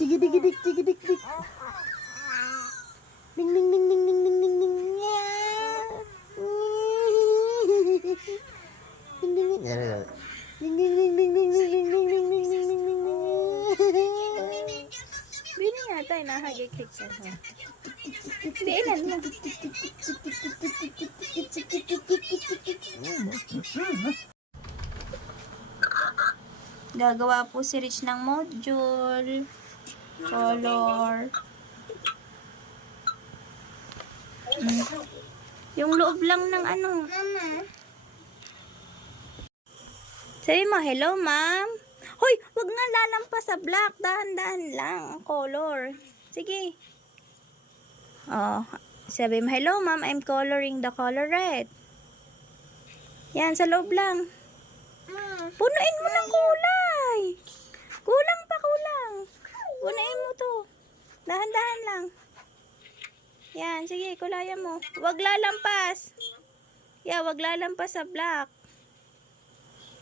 Tigidigidik, tigidik-dik. Ding, ding, ding, ding, ding, ding, ding, ding. Ding, ding, ding. Ding, ding, ding, ding, ding, ding, ding, ding, ding, ding, ding, ding, ding, ding. Bini nga tayo nahagikik siya. Diinan mo. Gagawa po si Rich ng module. Color. Yung loob lang ng ano. Mama. Sabi mo, hello ma'am. Hoy, wag nga lalampas sa black. Dahan-dahan lang ang color. Sige. Oh, sabi mo, hello ma'am, I'm coloring the color red. Yan, sa loob lang. Punuin mo ng kulay. Kulang pa, kulang. Punuin mo to. Dahan-dahan lang. Yan, sige, kulayan mo. Wag lalampas. Yeah, wag lalampas sa black.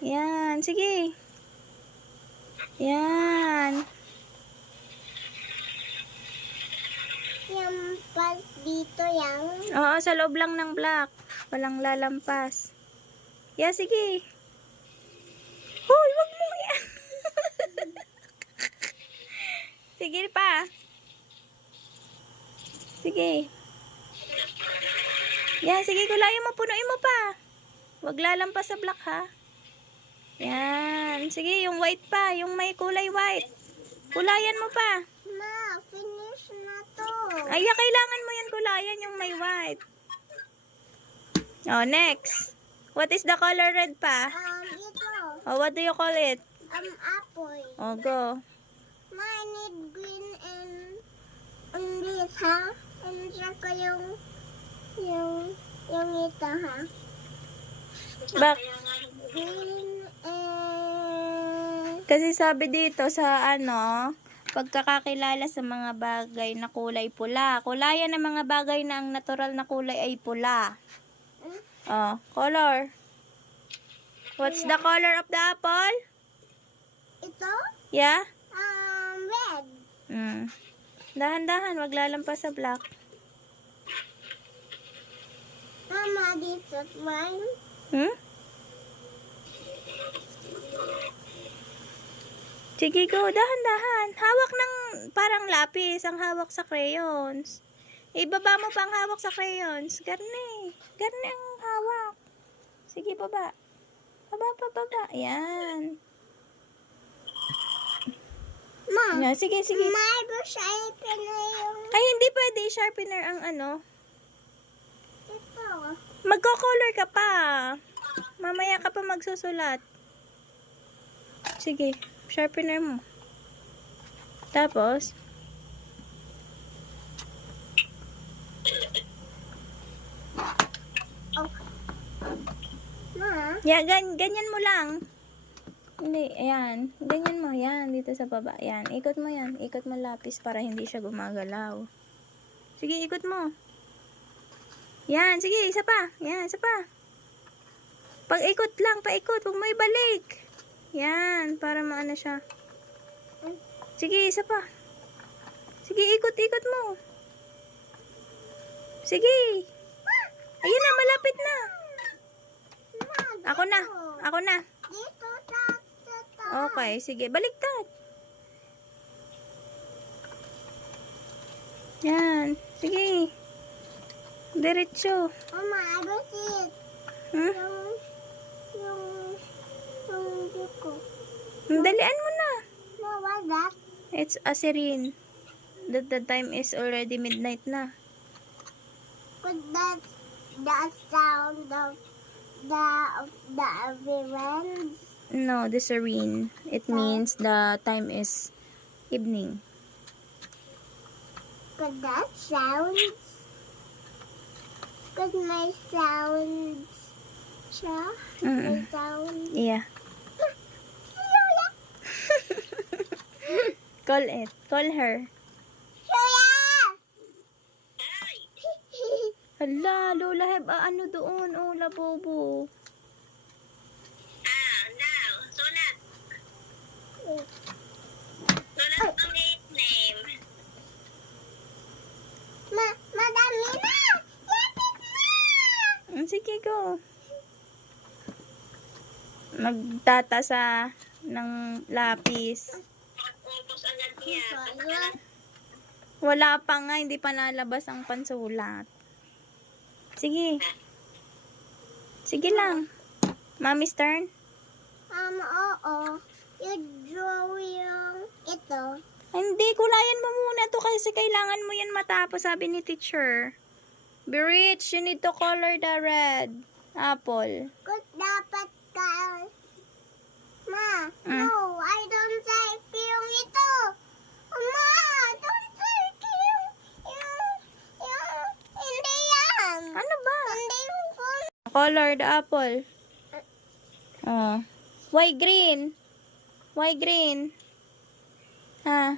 Yan, sige. Yan. Yung pas dito yan. Oo, sa loob lang ng black. Walang lalampas. Yeah, sige. Hoy, wag mo yan. Sige pa. Sige. Yan, sige, kulayan mo, punuin mo pa. Wag lalampas sa black, ha. Yan. Sige, yung white pa. Yung may kulay white. Kulayan mo pa. Ma, finish na to. Ay, kailangan mo yan kulayan yung may white. Oh, next. What is the color red pa? Ito. Oh, what do you call it? Apple. Oh, go. Ma, I need green and this, ha? And saka yung ito, ha? Bak Green and... Kasi sabi dito sa ano, pagkakakilala sa mga bagay na kulay pula. Kulayan ng mga bagay na ang natural na kulay ay pula. Oh, color. What's the color of the apple? Ito? Yeah? Red. Dahan-dahan, wag lalampas sa black. Mama, this is mine. Sige, go. Dahan-dahan. Hawak ng parang lapis ang hawak sa crayons. Ibaba mo pa ang hawak sa crayons. Garne. Garne ang hawak. Sige, baba. Baba. Yan. Ma, Yan. Sige. may sharpener yung Ay, hindi pwede. Sharpener ang ano. ito. Magko-color ka pa. Mamaya ka pa magsusulat. Sige. Sharpener mo. Tapos, Ma, ganyan mo lang. Hindi, ayan. Ganyan mo, yan. Dito sa baba. Yan. Ikot mo yan. Ikot mo lapis para hindi siya gumagalaw. Sige, ikot mo. Yan. Sige, isa pa. Yan, isa pa. Pag-ikot lang, paikot. Huwag mo ibalik. Yan, para maano siya. Sige, isa pa. Sige, ikot mo. Sige. Ayun na, malapit na. Ako na. Dito. Okay, sige. Baliktad. Yan. Sige. Diretso. Mama, I will see it. Yung dito. Dalian mo na. No, what's that? It's a siren. The time is already midnight na. But that's the sound of the events. No, the serene. It means the time is evening. But that sounds. Cause my sounds. Siya? My sound. Yeah. Call it. Call her. Hala, Lola have ano doon? Oh, labobo. Now, sulat. Sulat ang nickname. Magtatasa ng lapis. Color. Wala pa nga, hindi pa nalabas ang pansulat. Sige. Sige lang. Mommy's turn. Oo. You draw yung ito. Hindi, kulayan mo muna to kasi kailangan mo yan matapos, sabi ni teacher. Be rich, you need to color the red apple. Kung dapat ka... Ma, no, I don't like yung ito. Ma, don't like hindi yan. Ano ba? Hindi yung phone. Color the apple. Oh. Why green? Why green? Ah.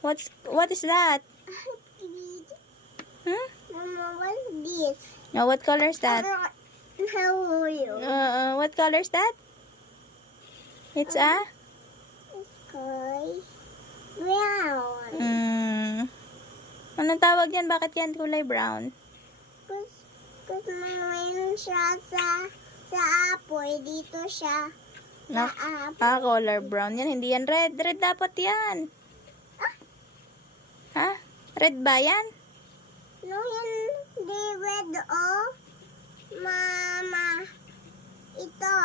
What is that? Hmm? Mama, what's this? Oh, what color is that? How are you? What color is that? It's a? Sky. Brown. Anong tawag yan? Bakit yan kulay brown? Kasi mayroon siya sa apoy. Dito siya. Sa apoy. Color brown yan. Hindi yan red. Red dapat yan. Ha? Red ba yan? No, hindi red, oh. Mama. Ito.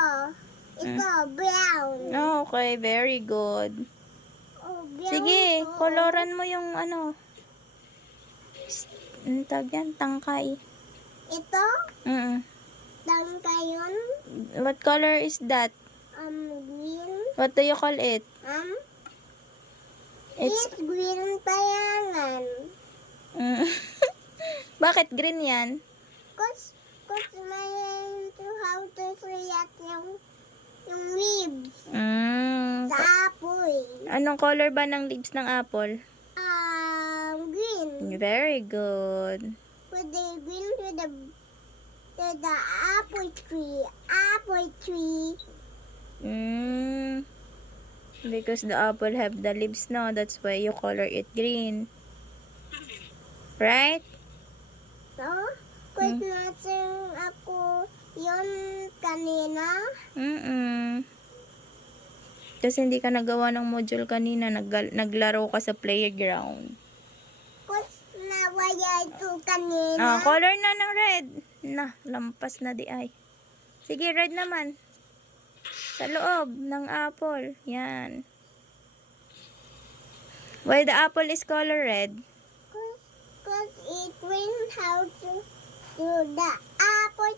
Ito, brown. Okay, very good. Oh, brown. Sige, to. koloran mo yung ano. Ano tawag yan? Tangkay. Ito, Mm. tangka yun. What color is that? Green. What do you call it? It's green payangan. Mm. Bakit green yan? Cause mayroon to how to create yung leaves sa apoy. Anong color ba ng leaves ng apple? Green. Very good. With the green to the apple tree. Apple tree. Because the apple have the leaves, no? That's why you color it green. Right? So, kung natin ako yun kanina. Kasi hindi ka nagawa ng module kanina. Naglaro ka sa playground. Kung nawaya ito kanina. Color na ng red. Lampas na di ay. Sige, red naman. Sa loob ng apple. Yan. Why the apple is color red? Cause it went how to do the apple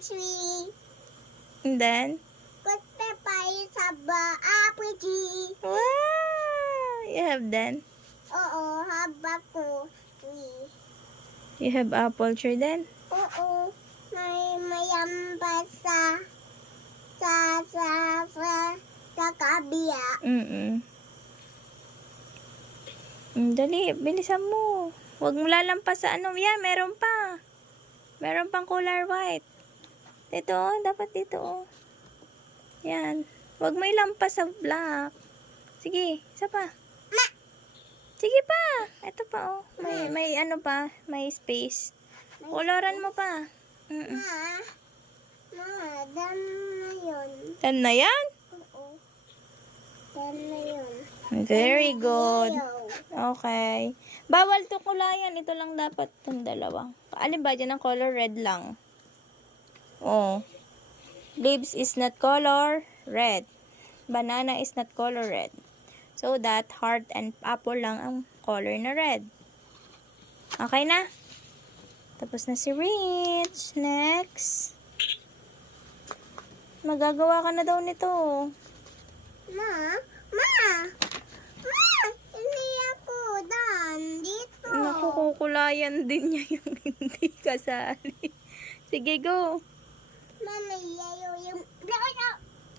tree. And then? Cause Peppa is a apple tree. Wow! You have then? Oo, haba ko tree. You have apple tree then? Oo, mayamba sa kabila. Dali, bilisan mo. Huwag mo lalampas sa ano. Yan, meron pa. Meron pang color white. Dito, dapat dito. Yan. Huwag mo ilampas sa black. Sige, isa pa. Sige pa. Ito pa, oh. May ano pa. May space. Coloran mo pa. Dan na yun. Tan na yan? Oo. Dan na yun. Very good. Yellow. Okay. Bawal to kulayan. Ito lang dapat itong dalawa. Alin ba dyan ang color red lang? Oh. Leaves is not color red. Banana is not color red. So that heart and apple lang ang color na red. Okay na? Tapos na si Rich. Next. Magagawa ka na daw nito. Ma, hindi ako dan dito. Naku, kukulayan din niya yung hindi kasali. Sige, go. Mama, yayo yung...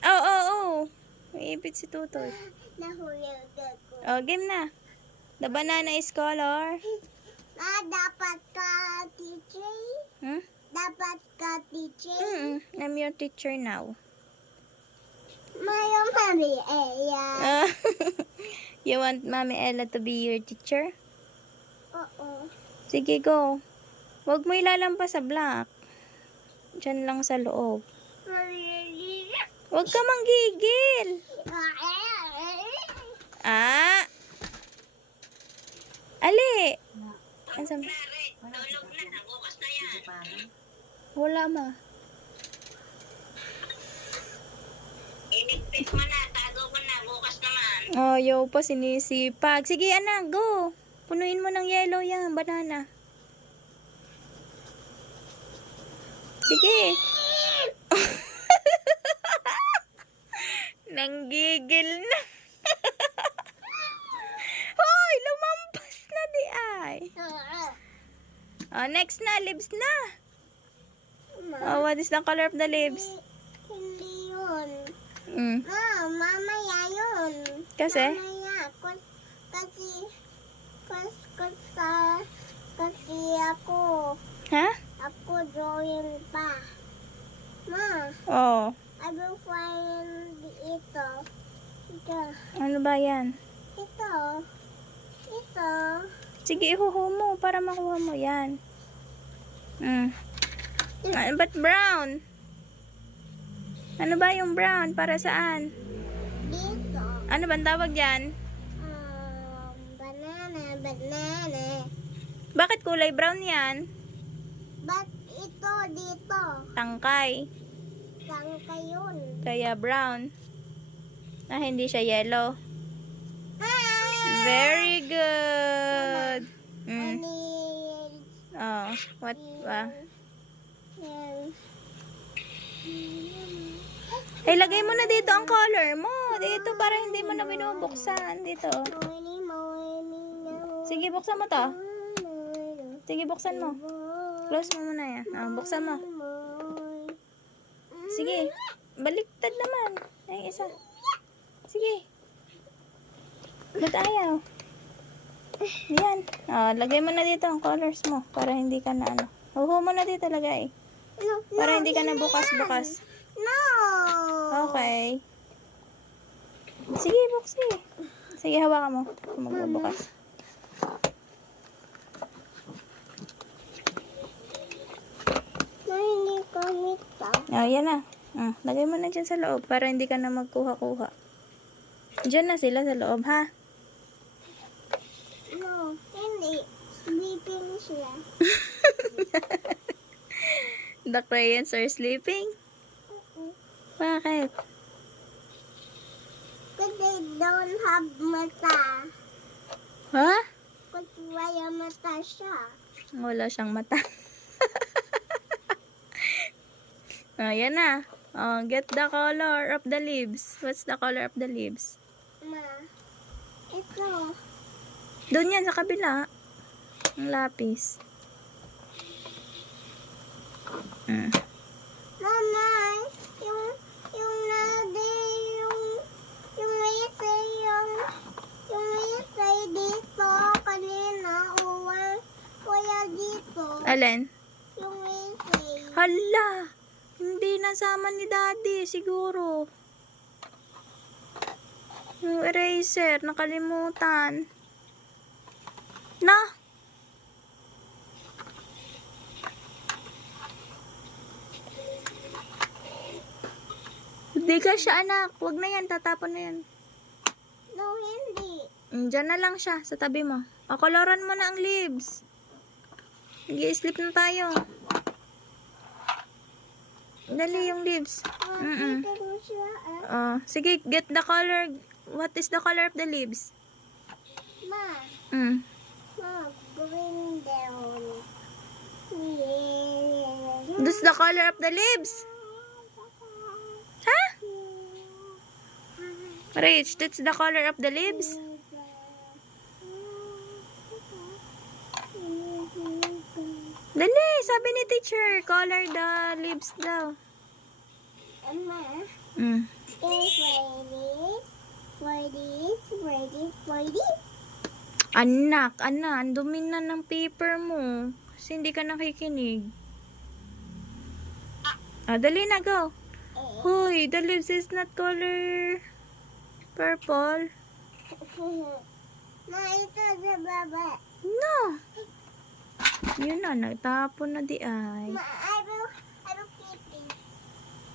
Oh. May ipit si Tutoy. Nahulog ako. Oh, game na. The banana is color. Dapat ka teacher? Dapat ka teacher? I'm your teacher now. Mayroon Mami Ella. You want Mami Ella to be your teacher? Oo. Sige, go. Huwag mo ilalampas sa black. Diyan lang sa loob. Huwag ka manggigil. Ah! Ali! Ano sabi? Wala ma. Inigpit mo na, tago mo na, bukas naman. Ayaw pa, sinisipag. Sige, anak, go. Punuin mo ng yellow yan, banana. Sige. Nanggigil na. Hoy, lumampas na di ay. Oh, next na, lips na. Oh, what is the color of the lips? Hindi yun. Mm. Mamaya yun. Kasi? Mamaya. Kasi ako. Ha? Ako drawing pa. Ma, Oh. I will find ito. Ito. Ano ba yan? Ito. Ito. Sige, ihuhu mo para makuha mo yan. Ba't brown? Ano ba yung brown? Para saan? Dito. Ano bang tawag dyan? Banana. Bakit kulay brown yan? Ba't ito dito? Tangkay. Tangka yun. Kaya brown. Hindi siya yellow. Ah! Very good. I need Oh, what ba? Ay, lagay mo na dito ang color mo. Dito para hindi mo na binubuksan. Dito. Sige, buksan mo to. Sige, buksan mo. Close mo muna yan. Buksan mo. Sige. Baliktad naman. Ay, isa. Sige. Ba't ayaw? Yan. Lagay mo na dito ang colors mo. Para hindi ka na ano. Huhu mo na dito lagay. Para hindi ka na bukas-bukas. No. Okay. Sige, buksi. Sige, hawakan mo. Kung magbubukas. Hindi kami pa. Yan na. Lagay mo na dyan sa loob para hindi ka na magkuha-kuha. Dyan na sila sa loob, ha? No, hindi. Sleeping sila. The crayons are sleeping? Bakit? Because they don't have mata. Ha? Because wala mata siya. Wala siyang mata. Yan na. Get the color of the leaves. What's the color of the leaves? Ma, ito. Doon yan sa kabila. Ang lapis. Mama, yung nade, yung may say dito kanina, wala dito. Alin? Yung may say. Hala! Hindi nasama ni Daddy, siguro. Yung eraser, nakalimutan. Na! Hindi ka siya, anak. Huwag na yan, tatapon na yan. No, hindi. Diyan na lang siya, sa tabi mo. Koloran mo na ang leaves. Nag-i-sleep na tayo. Dali yung leaves. Makita mo siya, Sige, get the color. What is the color of the leaves? Ma, green down. Yeah. This the color of the leaves? Ha? Rich, that's the color of the leaves? Dali, sabi ni teacher, color the leaves daw. Ma, Mm. for this. Anak, ang dumi na ng paper mo. Kasi hindi ka nakikinig. Dali na, go. Hoy, the leaves is not color purple. Ma, ito sa baba. No. Yun na, nagtapon na di ay. Ma, I will pipi.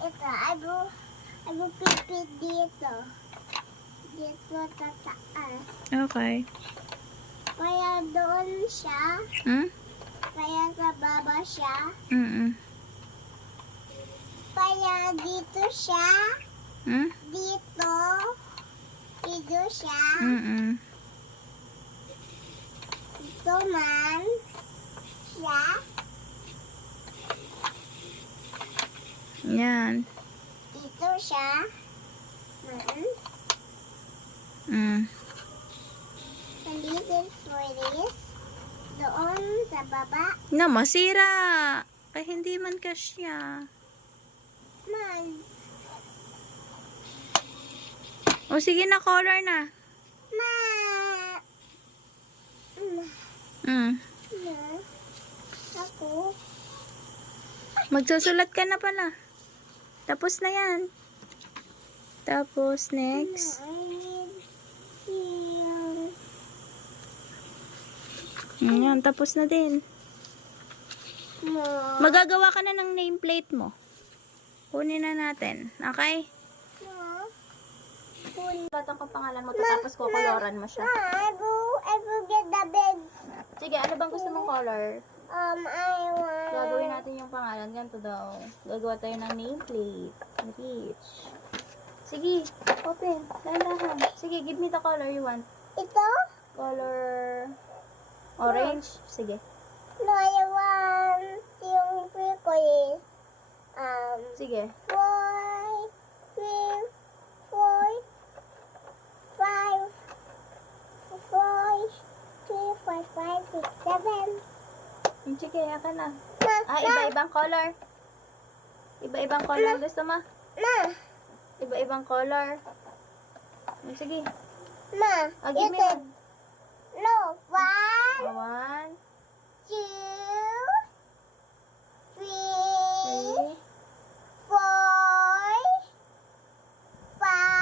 Ito, I will pipi dito. Dito sa taas. Okay. Kaya doon siya. Hmm? Kaya sa baba siya. Mm-mm. Kaya dito siya. Hmm? Dito. Dito siya. Mm-mm. Ito man. Siya. Yan. Dito siya. Man. Mm. And this is for this. Doon sa baba. Na, masira. Kaya hindi man kasya. Man. O sige na, color na. Ma. Ma. Mm. Ma. Ako. Magsusulat ka na pala. Tapos na yan. Tapos, next. I need here. Ayan, tapos na din. Ma. Magagawa ka na ng nameplate mo. Kunin na natin. Okay? Ma. Batang kang pangalan mo, tapos kukoloran mo siya. Ma, I will get the bed. Sige, ano bang gusto mong color? I want. Gagawin natin yung pangalan. Ganito daw. Gagawa tayo ng nameplate. Peach. Sige, open. Dahan-dahan. Sige, give me the color you want. Ito? Color orange. Sige. No, I want yung turquoise. Sige. 4, 3, 4, 5, 4, 3, 4, 5, 6, 7. Sige, akin na. Ma, Ah, iba-ibang color. Iba-ibang color gusto mo? ma, Iba-ibang color. Sige. ma, Ah, give me ito. one. No, 1, One, 2,